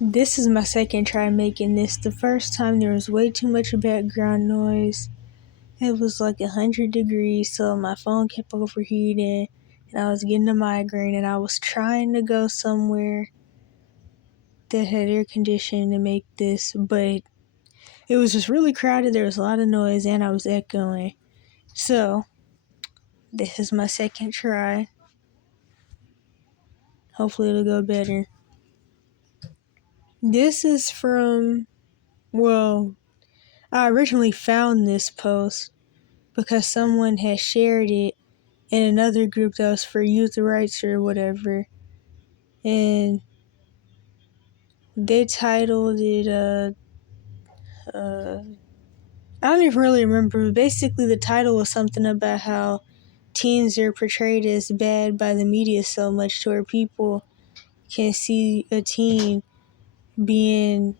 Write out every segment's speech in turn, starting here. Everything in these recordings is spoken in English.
This is my second try making this. The first time there was way too much background noise. It was like 100 degrees, so my phone kept overheating, and I was getting a migraine, and I was trying to go somewhere that had air conditioning to make this, but it was just really crowded. There was a lot of noise, and I was echoing. So, this is my second try. Hopefully it'll go better. This is from, I originally found this post because someone had shared it in another group that was for youth rights or whatever. And they titled it, I don't even really remember, but basically the title was something about how teens are portrayed as bad by the media so much to where people can see a teen being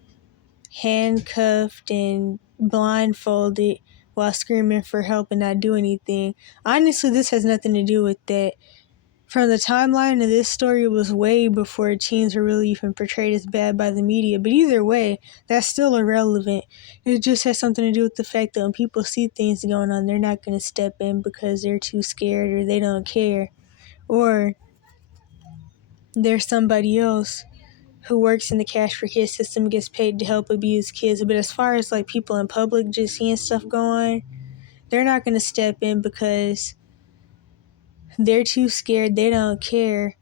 handcuffed and blindfolded while screaming for help and not do anything. Honestly, this has nothing to do with that. From the timeline of this story, it was way before teens were really even portrayed as bad by the media. But either way, that's still irrelevant. It just has something to do with the fact that when people see things going on, they're not going to step in because they're too scared or they don't care. Or there's somebody else who works in the Cash for Kids system, gets paid to help abuse kids. But as far as like people in public just seeing stuff go on, they're not going to step in because they're too scared, they don't care.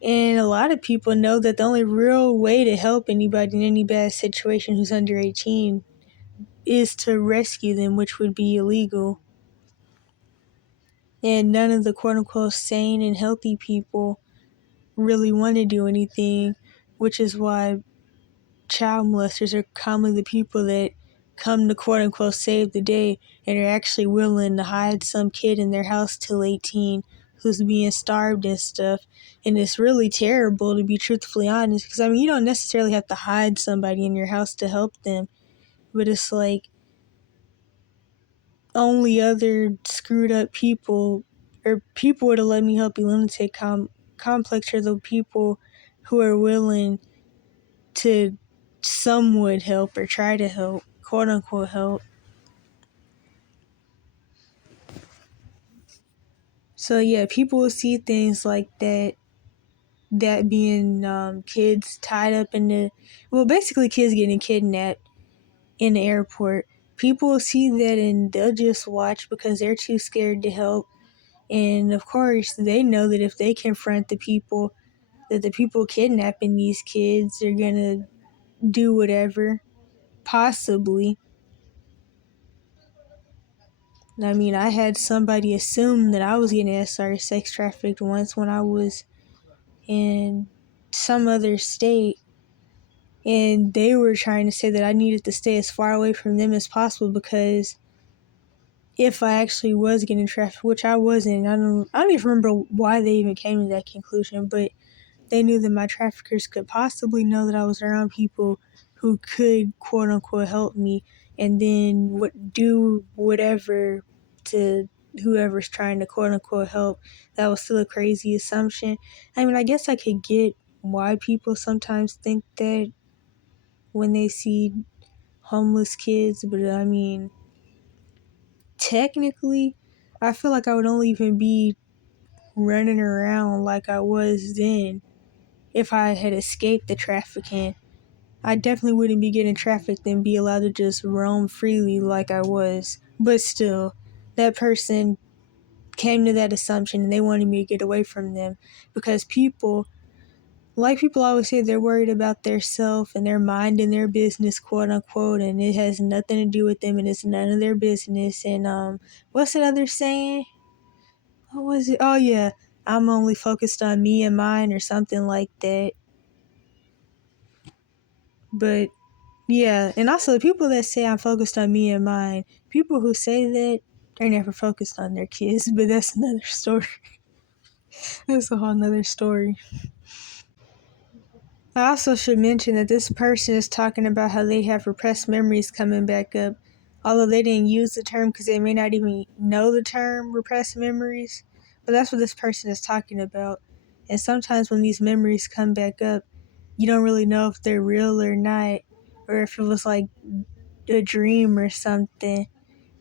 And a lot of people know that the only real way to help anybody in any bad situation who's under 18 is to rescue them, which would be illegal. And none of the quote-unquote sane and healthy people really want to do anything, which is why child molesters are commonly the people that come to quote-unquote save the day and are actually willing to hide some kid in their house till 18 who's being starved and stuff. And it's really terrible, to be truthfully honest, because I mean, you don't necessarily have to hide somebody in your house to help them, but it's like only other screwed up people or people with a Let Me Help You lunatic complex are the people who are willing to somewhat help or try to help, quote unquote help. So yeah, people will see things like that being kids tied up in basically kids getting kidnapped in the airport. People will see that and they'll just watch because they're too scared to help. And of course, they know that if they confront the people kidnapping these kids are gonna do whatever, possibly. I mean, I had somebody assume that I was getting sex trafficked once when I was in some other state, and they were trying to say that I needed to stay as far away from them as possible because if I actually was getting trafficked, which I wasn't, I don't even remember why they even came to that conclusion, but they knew that my traffickers could possibly know that I was around people who could quote unquote help me, and then do whatever to whoever's trying to quote unquote help. That was still a crazy assumption. I mean, I guess I could get why people sometimes think that when they see homeless kids, but I mean, technically, I feel like I would only even be running around like I was then if I had escaped the trafficking. I definitely wouldn't be getting trafficked and be allowed to just roam freely like I was. But still, that person came to that assumption and they wanted me to get away from them because people always say, they're worried about their self and their mind and their business, quote unquote, and it has nothing to do with them and it's none of their business. And what's that other saying? What was it? Oh yeah, I'm only focused on me and mine or something like that. But yeah, and also the people that say I'm focused on me and mine, people who say that are never focused on their kids, but that's another story. That's a whole nother story. I also should mention that this person is talking about how they have repressed memories coming back up, although they didn't use the term because they may not even know the term repressed memories, but that's what this person is talking about. And sometimes when these memories come back up, you don't really know if they're real or not, or if it was like a dream or something.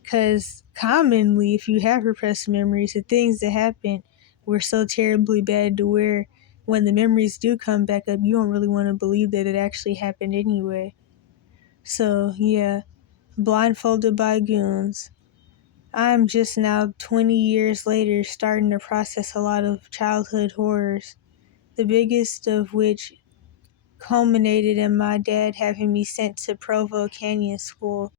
Because commonly, if you have repressed memories, the things that happened were so terribly bad to where when the memories do come back up, you don't really want to believe that it actually happened anyway. So, yeah, blindfolded by goons. I'm just now 20 years later starting to process a lot of childhood horrors, the biggest of which culminated in my dad having me sent to Provo Canyon School.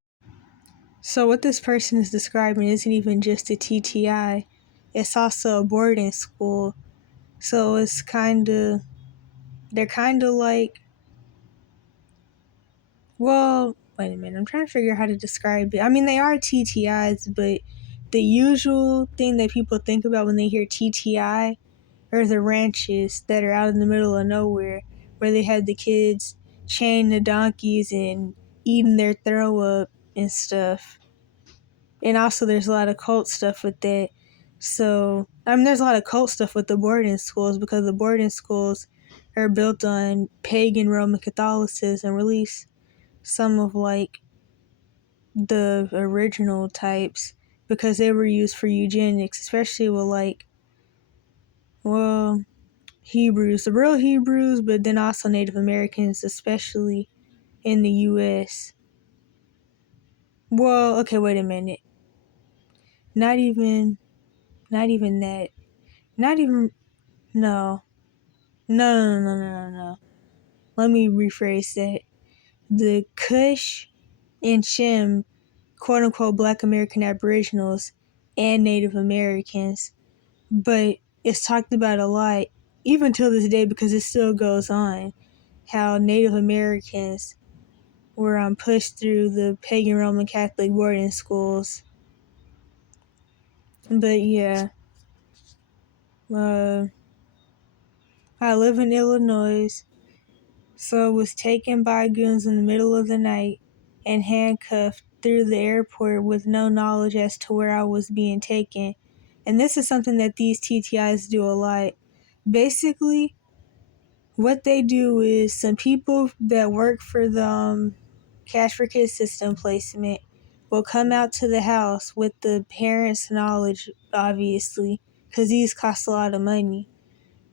So what this person is describing isn't even just a TTI, it's also a boarding school. So it's they're kind of like, well, wait a minute, I'm trying to figure out how to describe it. I mean, they are TTIs, but the usual thing that people think about when they hear TTI are the ranches that are out in the middle of nowhere, where they have the kids chained to donkeys and eating their throw up and stuff. And also there's a lot of cult stuff with that. So, I mean, there's a lot of cult stuff with the boarding schools because the boarding schools are built on pagan Roman Catholicism, or at least some of like the original types, because they were used for eugenics, especially with like, well, Hebrews, the real Hebrews, but then also Native Americans, especially in the US. Well, okay, wait a minute. Not even that. Not even, no. No. Let me rephrase that. The Kush and Shem, quote unquote, Black American Aboriginals and Native Americans, but it's talked about a lot, even till this day, because it still goes on, how Native Americans were pushed through the pagan Roman Catholic boarding schools. But yeah, I live in Illinois, so was taken by goons in the middle of the night and handcuffed through the airport with no knowledge as to where I was being taken. And this is something that these TTIs do a lot. Basically, what they do is some people that work for the Cash for Kids system placement will come out to the house with the parents' knowledge, obviously, because these cost a lot of money.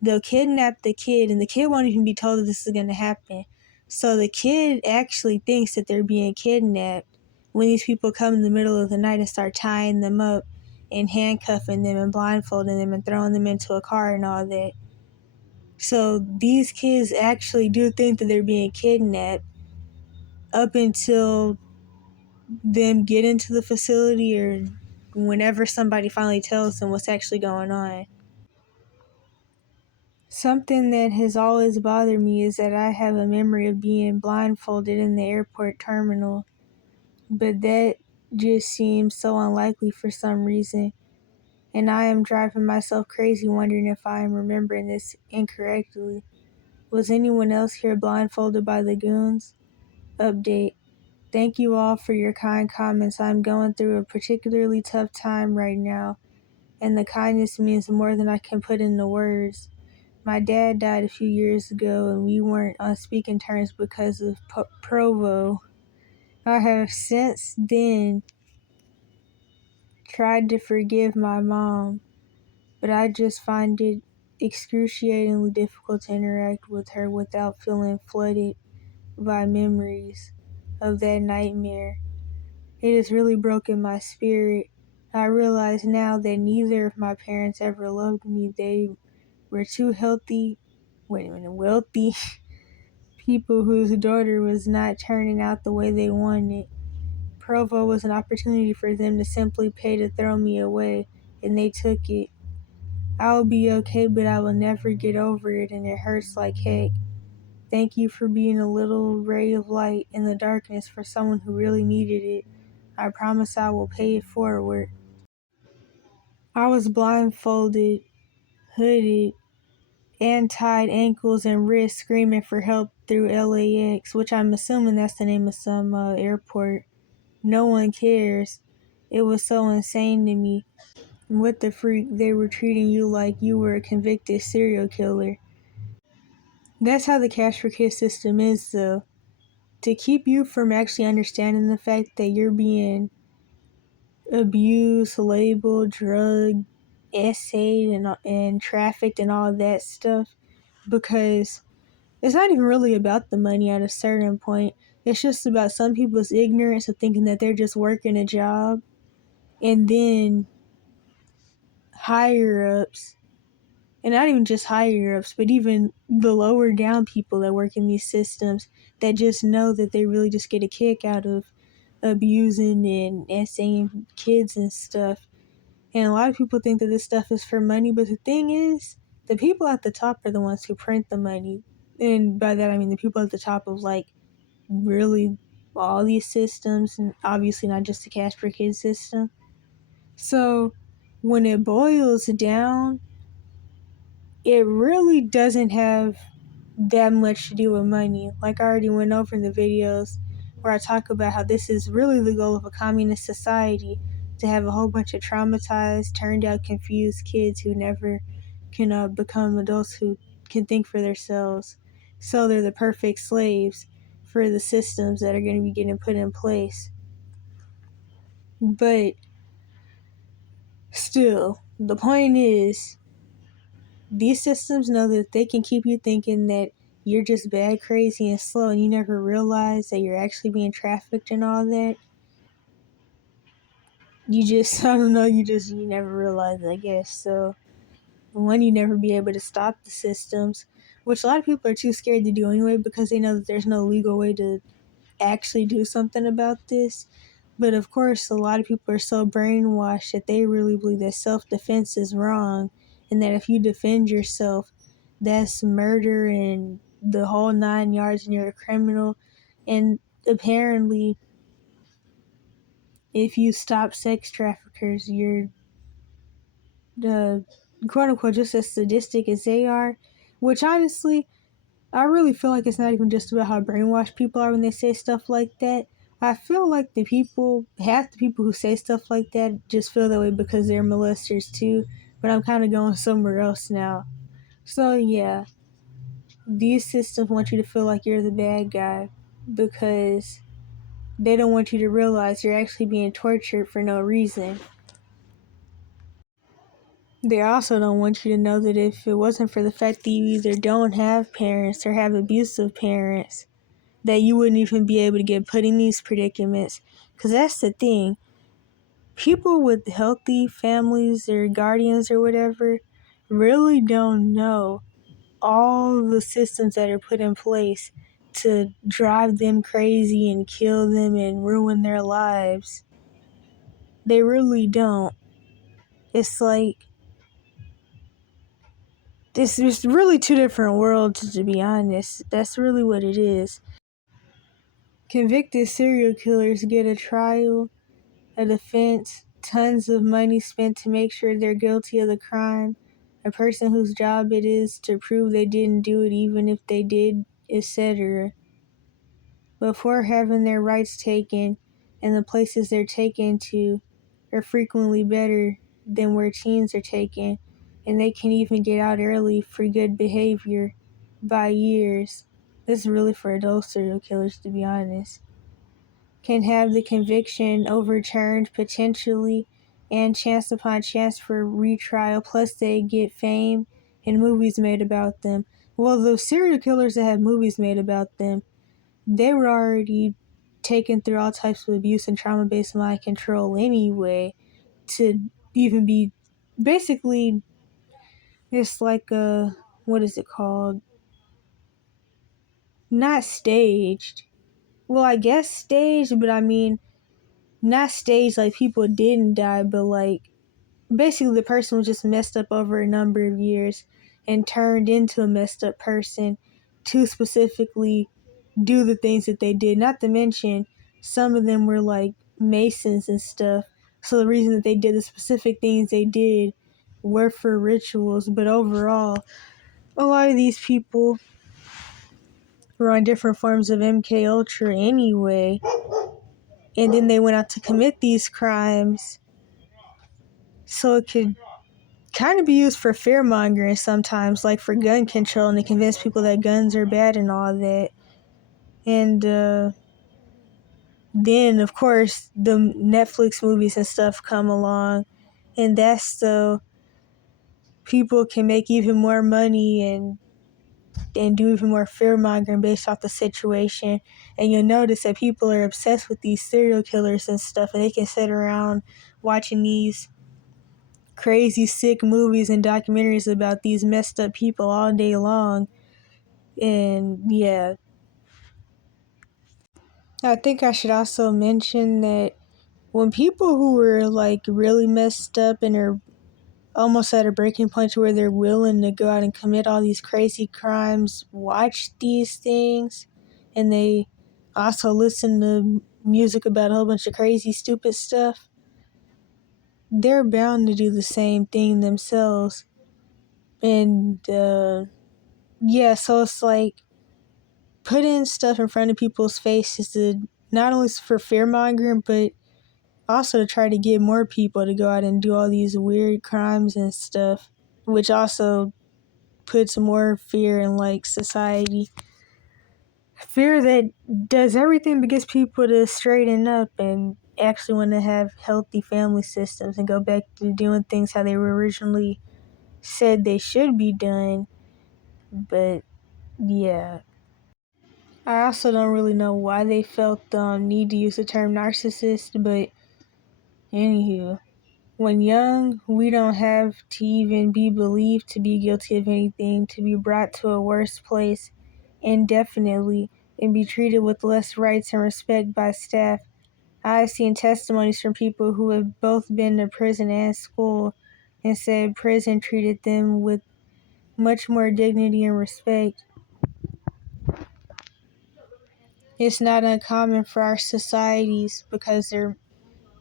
They'll kidnap the kid, and the kid won't even be told that this is going to happen. So the kid actually thinks that they're being kidnapped when these people come in the middle of the night and start tying them up and handcuffing them and blindfolding them and throwing them into a car and all that. So these kids actually do think that they're being kidnapped up until them get into the facility or whenever somebody finally tells them what's actually going on. Something that has always bothered me is that I have a memory of being blindfolded in the airport terminal, but that just seems so unlikely for some reason, and I am driving myself crazy wondering if I am remembering this incorrectly. Was anyone else here blindfolded by the goons? Update. Thank you all for your kind comments. I'm going through a particularly tough time right now, and the kindness means more than I can put into words. My dad died a few years ago, and we weren't on speaking terms because of Provo. I have since then tried to forgive my mom, but I just find it excruciatingly difficult to interact with her without feeling flooded by memories of that nightmare. It has really broken my spirit. I realize now that neither of my parents ever loved me. They were too wealthy people whose daughter was not turning out the way they wanted. Provo was an opportunity for them to simply pay to throw me away, and they took it. I will be okay, but I will never get over it, and it hurts like heck. Thank you for being a little ray of light in the darkness for someone who really needed it. I promise I will pay it forward. I was blindfolded, hooded, and tied ankles and wrists screaming for help through LAX, which I'm assuming that's the name of some airport. No one cares. It was so insane to me. What the freak? They were treating you like you were a convicted serial killer. That's how the Cash for Kids system is, though. To keep you from actually understanding the fact that you're being abused, labeled, drugged, essayed, and trafficked and all that stuff. Because it's not even really about the money at a certain point. It's just about some people's ignorance of thinking that they're just working a job. And then higher ups, and not even just higher ups, but even the lower down people that work in these systems that just know that they really just get a kick out of abusing and essaying kids and stuff. And a lot of people think that this stuff is for money, but the thing is, the people at the top are the ones who print the money. And by that I mean the people at the top of like really all these systems, and obviously not just the Cash for Kids system. So when it boils down, it really doesn't have that much to do with money. Like I already went over in the videos where I talk about how this is really the goal of a communist society, to have a whole bunch of traumatized, turned out confused kids who never can become adults who can think for themselves. So they're the perfect slaves for the systems that are going to be getting put in place. But still, the point is, these systems know that they can keep you thinking that you're just bad, crazy, and slow, and you never realize that you're actually being trafficked and all that. You just, I don't know, you never realize, I guess. So, one, you never be able to stop the systems, which a lot of people are too scared to do anyway because they know that there's no legal way to actually do something about this. But of course, a lot of people are so brainwashed that they really believe that self-defense is wrong, and that if you defend yourself, that's murder and the whole 9 yards and you're a criminal. And apparently, if you stop sex traffickers, you're the quote unquote just as sadistic as they are, which honestly, I really feel like it's not even just about how brainwashed people are when they say stuff like that. I feel like half the people who say stuff like that just feel that way because they're molesters too, but I'm kind of going somewhere else now. So yeah, these systems want you to feel like you're the bad guy because they don't want you to realize you're actually being tortured for no reason. They also don't want you to know that if it wasn't for the fact that you either don't have parents or have abusive parents, that you wouldn't even be able to get put in these predicaments. Because that's the thing. People with healthy families or guardians or whatever really don't know all the systems that are put in place to drive them crazy and kill them and ruin their lives. They really don't. It's like, this is really two different worlds, to be honest. That's really what it is. Convicted serial killers get a trial, a defense, tons of money spent to make sure they're guilty of the crime, a person whose job it is to prove they didn't do it even if they did, etc. Before having their rights taken, and the places they're taken to are frequently better than where teens are taken, and they can even get out early for good behavior by years. This is really for adult serial killers, to be honest. Can have the conviction overturned potentially, and chance upon chance for retrial, plus they get fame and movies made about them. Well, those serial killers that have movies made about them, they were already taken through all types of abuse and trauma-based mind control anyway, to even be basically, it's like what is it called? Not staged. Well, I guess staged, but I mean, not staged like people didn't die, but like basically the person was just messed up over a number of years and turned into a messed up person to specifically do the things that they did. Not to mention, some of them were like Masons and stuff. So the reason that they did the specific things they did were for rituals. But overall, a lot of these people were on different forms of MK Ultra anyway. And then they went out to commit these crimes so it could kind of be used for fear mongering sometimes, like for gun control, and to convince people that guns are bad and all that. And then, of course, the Netflix movies and stuff come along, and that's so people can make even more money and do even more fear mongering based off the situation. And you'll notice that people are obsessed with these serial killers and stuff, and they can sit around watching these crazy sick movies and documentaries about these messed up people all day long. And yeah, I think I should also mention that when people who are like really messed up and are almost at a breaking point to where they're willing to go out and commit all these crazy crimes, watch these things, and they also listen to music about a whole bunch of crazy, stupid stuff, they're bound to do the same thing themselves. And yeah, so it's like putting stuff in front of people's faces to not only for fear mongering, but also to try to get more people to go out and do all these weird crimes and stuff, which also puts more fear in like society. Fear that does everything but gets people to straighten up and actually want to have healthy family systems and go back to doing things how they were originally said they should be done. But yeah. I also don't really know why they felt the need to use the term narcissist, but anywho. When young, we don't have to even be believed to be guilty of anything to be brought to a worse place indefinitely and be treated with less rights and respect by staff. I've seen testimonies from people who have both been to prison and school and said prison treated them with much more dignity and respect. It's not uncommon for our societies, because they're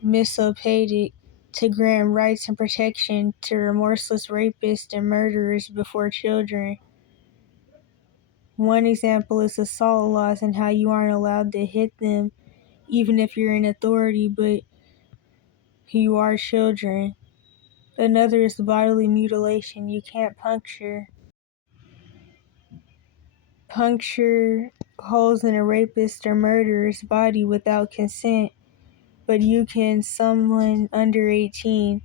mislocated, to grant rights and protection to remorseless rapists and murderers before children. One example is assault laws and how you aren't allowed to hit them even if you're in authority, but you are children. Another is bodily mutilation. You can't puncture holes in a rapist or murderer's body without consent, but you can someone under 18.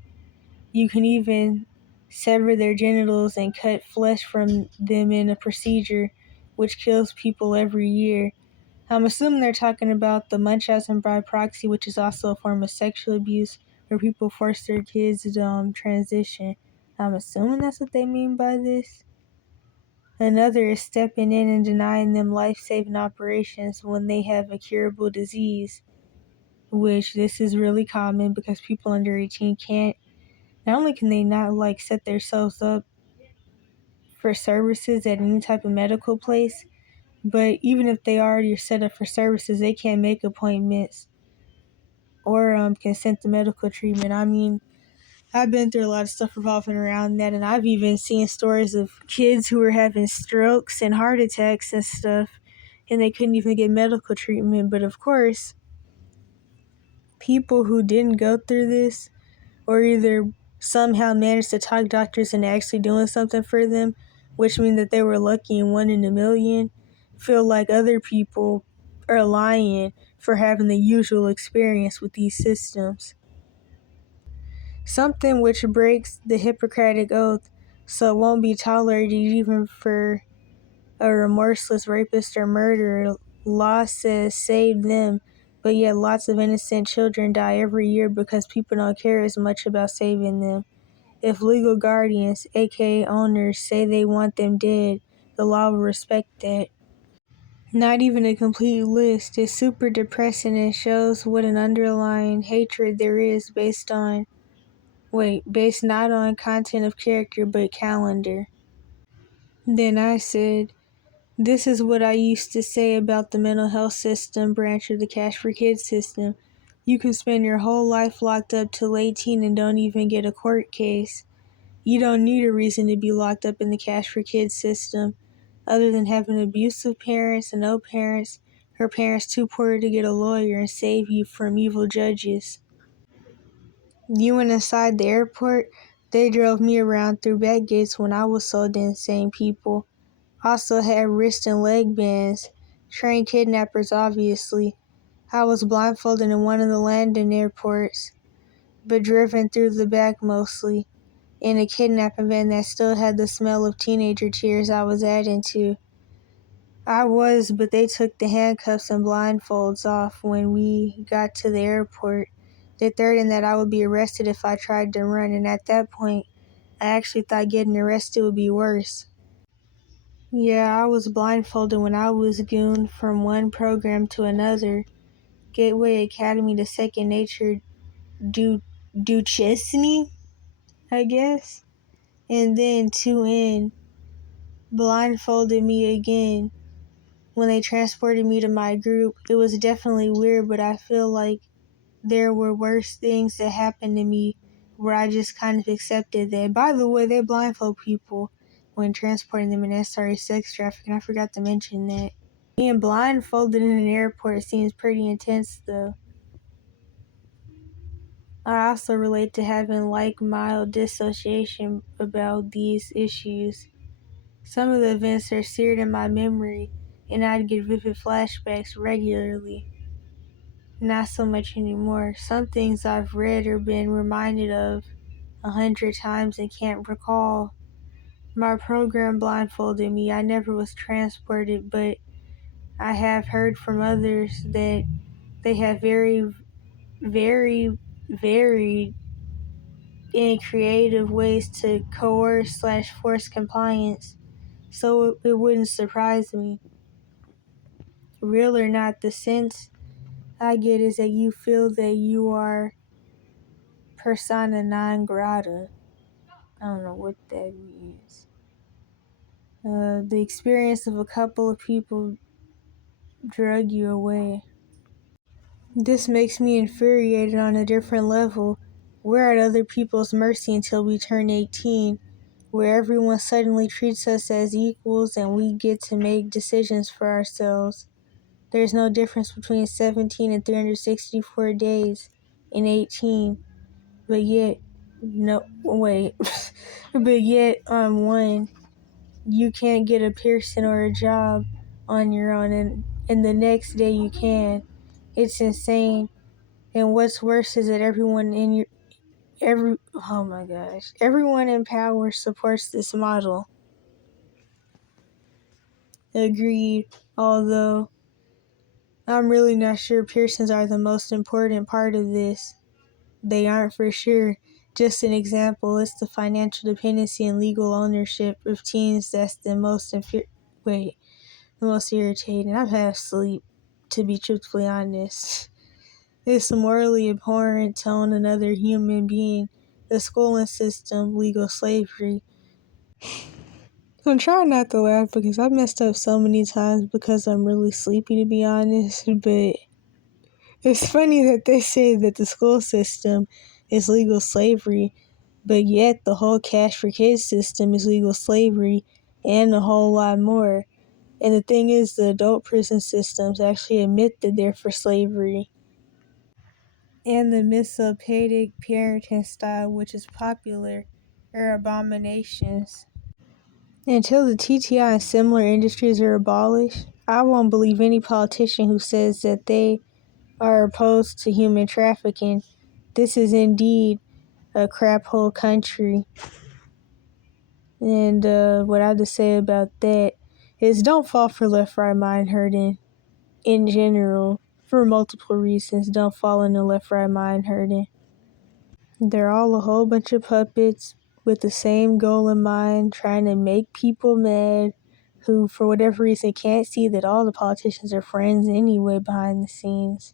You can even sever their genitals and cut flesh from them in a procedure which kills people every year. I'm assuming they're talking about the Munchausen by proxy, which is also a form of sexual abuse where people force their kids to transition. I'm assuming that's what they mean by this. Another is stepping in and denying them life-saving operations when they have a curable disease, which this is really common because people under 18 can't. Not only can they not set themselves up for services at any type of medical place, but even if they already are set up for services, they can't make appointments or consent to medical treatment. I mean, I've been through a lot of stuff revolving around that, and I've even seen stories of kids who were having strokes and heart attacks and stuff, and they couldn't even get medical treatment. But of course, people who didn't go through this, or either somehow managed to talk doctors into actually doing something for them, which means that they were lucky and one in a million, feel like other people are lying for having the usual experience with these systems. Something which breaks the Hippocratic Oath, so it won't be tolerated even for a remorseless rapist or murderer. Law says save them, but yet lots of innocent children die every year because people don't care as much about saving them. If legal guardians, aka owners, say they want them dead, the law will respect that. Not even a complete list. It's super depressing and shows what an underlying hatred there is based not on content of character but calendar. Then I said, this is what I used to say about the mental health system branch of the Cash for Kids system. You can spend your whole life locked up till 18 and don't even get a court case. You don't need a reason to be locked up in the Cash for Kids system, other than having abusive parents and no parents, or parents too poor to get a lawyer and save you from evil judges. You went inside the airport, They drove me around through back gates when I was sold to insane people. Also had wrist and leg bands. Trained kidnappers, obviously. I was blindfolded in one of the landing airports, but driven through the back mostly, in a kidnapping van that still had the smell of teenager tears I was adding to. But they took the handcuffs and blindfolds off when we got to the airport. They threatened that I would be arrested if I tried to run, and at that point, I actually thought getting arrested would be worse. Yeah, I was blindfolded when I was gooned from one program to another. Gateway Academy to Second Nature Duchesne, I guess. And then 2N blindfolded me again when they transported me to my group. It was definitely weird, but I feel like there were worse things that happened to me where I just kind of accepted that. By the way, they blindfold people when transporting them in SRA sex trafficking. I forgot to mention that. Being blindfolded in an airport seems pretty intense though. I also relate to having mild dissociation about these issues. Some of the events are seared in my memory, and I'd get vivid flashbacks regularly. Not so much anymore. Some things I've read or been reminded of 100 times and can't recall. My program blindfolded me. I never was transported, but I have heard from others that they have very, very varied and creative ways to coerce/force compliance, so it wouldn't surprise me. Real or not, the sense I get is that you feel that you are persona non grata. I don't know what that means. The experience of a couple of people drug you away. This makes me infuriated on a different level. We're at other people's mercy until we turn 18, where everyone suddenly treats us as equals and we get to make decisions for ourselves. There's no difference between 17 and 364 days in 18, but yet, one, you can't get a piercing or a job on your own, and the next day you can. It's insane. And what's worse is that everyone in power supports this model. Agreed, although I'm really not sure piercings are the most important part of this. They aren't for sure. Just an example, it's the financial dependency and legal ownership of teens that's the most irritating. I've had sleep, to be truthfully honest. It's morally abhorrent to own another human being. The schooling system, legal slavery. I'm trying not to laugh because I've messed up so many times because I'm really sleepy, to be honest, but it's funny that they say that the school system is legal slavery, but yet the whole Cash for Kids system is legal slavery and a whole lot more. And the thing is, the adult prison systems actually admit that they're for slavery. And the misopaedic parenting style, which is popular, are abominations. Until the TTI and similar industries are abolished, I won't believe any politician who says that they are opposed to human trafficking. This is indeed a crap hole country. And what I have to say about that is don't fall for left, right, mind hurting in general. For multiple reasons, don't fall into left, right, mind hurting. They're all a whole bunch of puppets with the same goal in mind, trying to make people mad, who for whatever reason can't see that all the politicians are friends anyway behind the scenes.